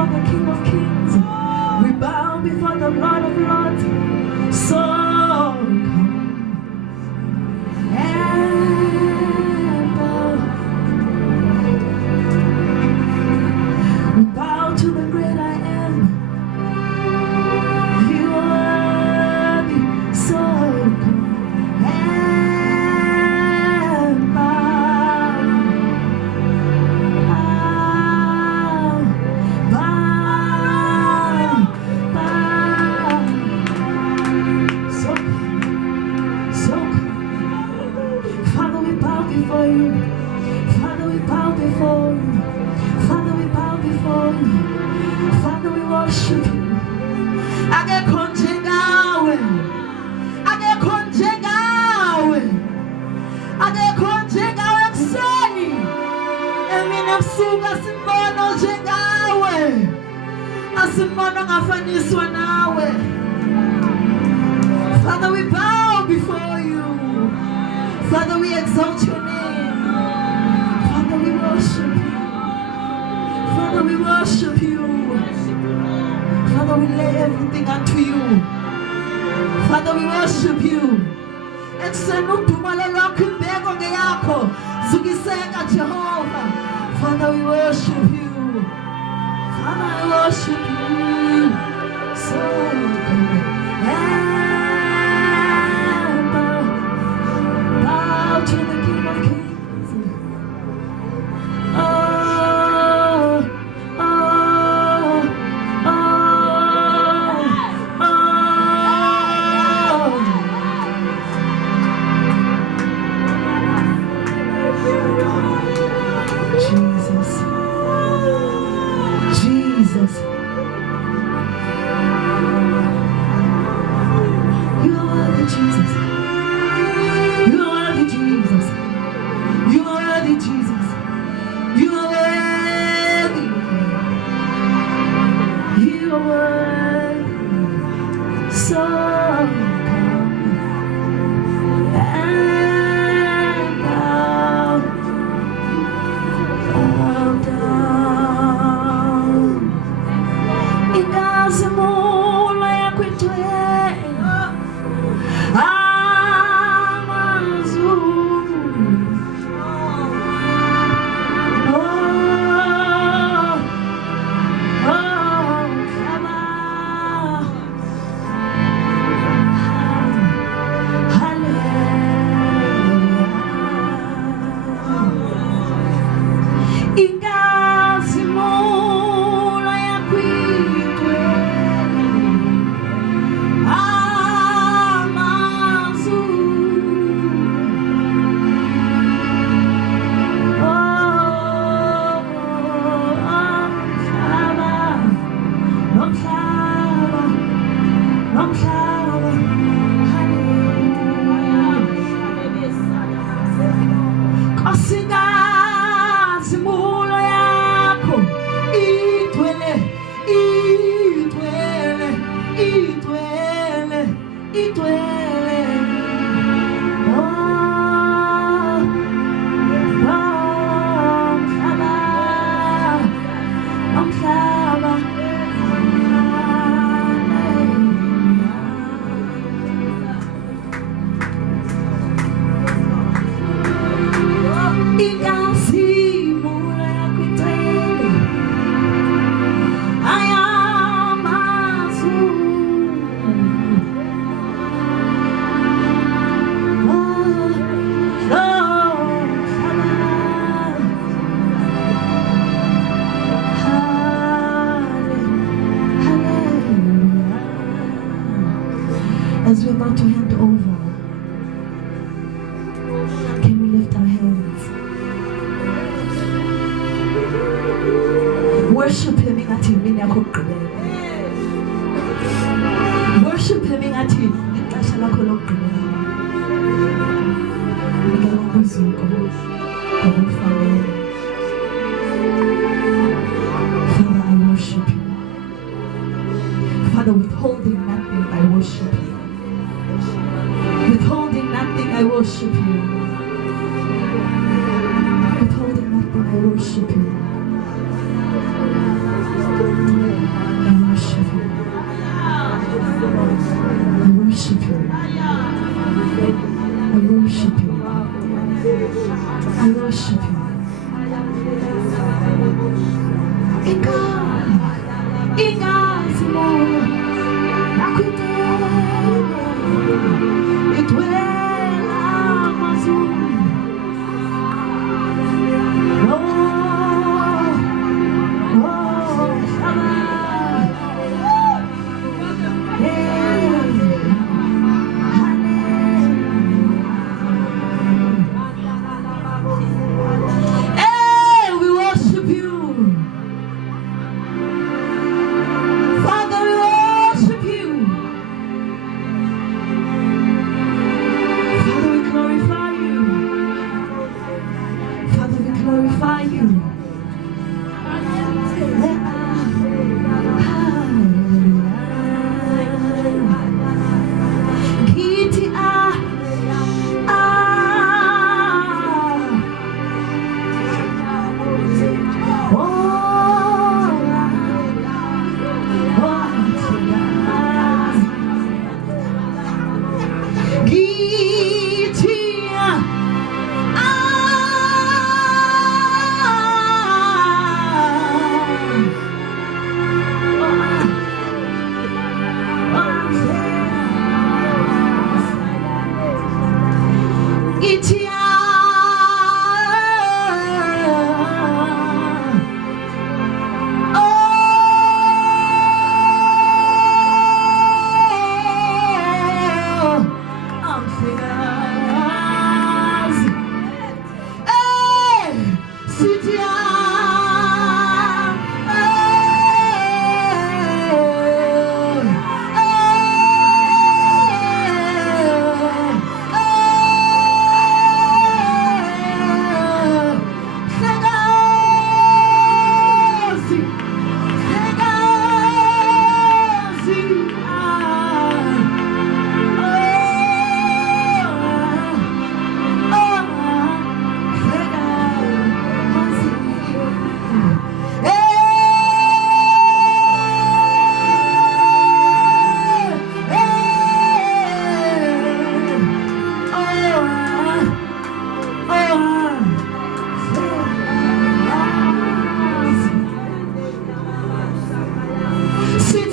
before the King of Kings. We bow before the Lord of Lords. So come and bow. We bow to the great I am. You are the so come and bow. Father, we bow before you. Father, we bow before you. Father, we bow before you. Father, we worship you. Agekonjengawe. Agekonjengawe. Agekonjengawe kuseni. Emina msuka simbono jengawe. Asimono ngafaniswa nawe. Father, we bow before you. Father, we exalt your name. Father, we worship you. Father, we worship you. Father, we lay everything unto you. Father, we worship you. Father, we worship you. Father, I worship you. So good. Bow to the King of Kings. Oh, oh, oh, oh. Jesus. Jesus. You are worthy, Jesus. You are worthy, Jesus. You are worthy, Jesus. You are worthy. You are worthy. So come and bow down. Ikazimula ya kwitwela. As we're about to hand over, can we lift our hands? Worship him ingati mina kokugqibela. Worship him ingati ixesha lakho lokugqibela. Ngeke ukuzuko ngokufanele. Father, I worship you. Father, withholding nothing, I worship you. Withholding nothing, I worship you. Withholding nothing, I worship you. worship you. Ingazi mo nakutenda itwela mazuri. Glorify you. Sing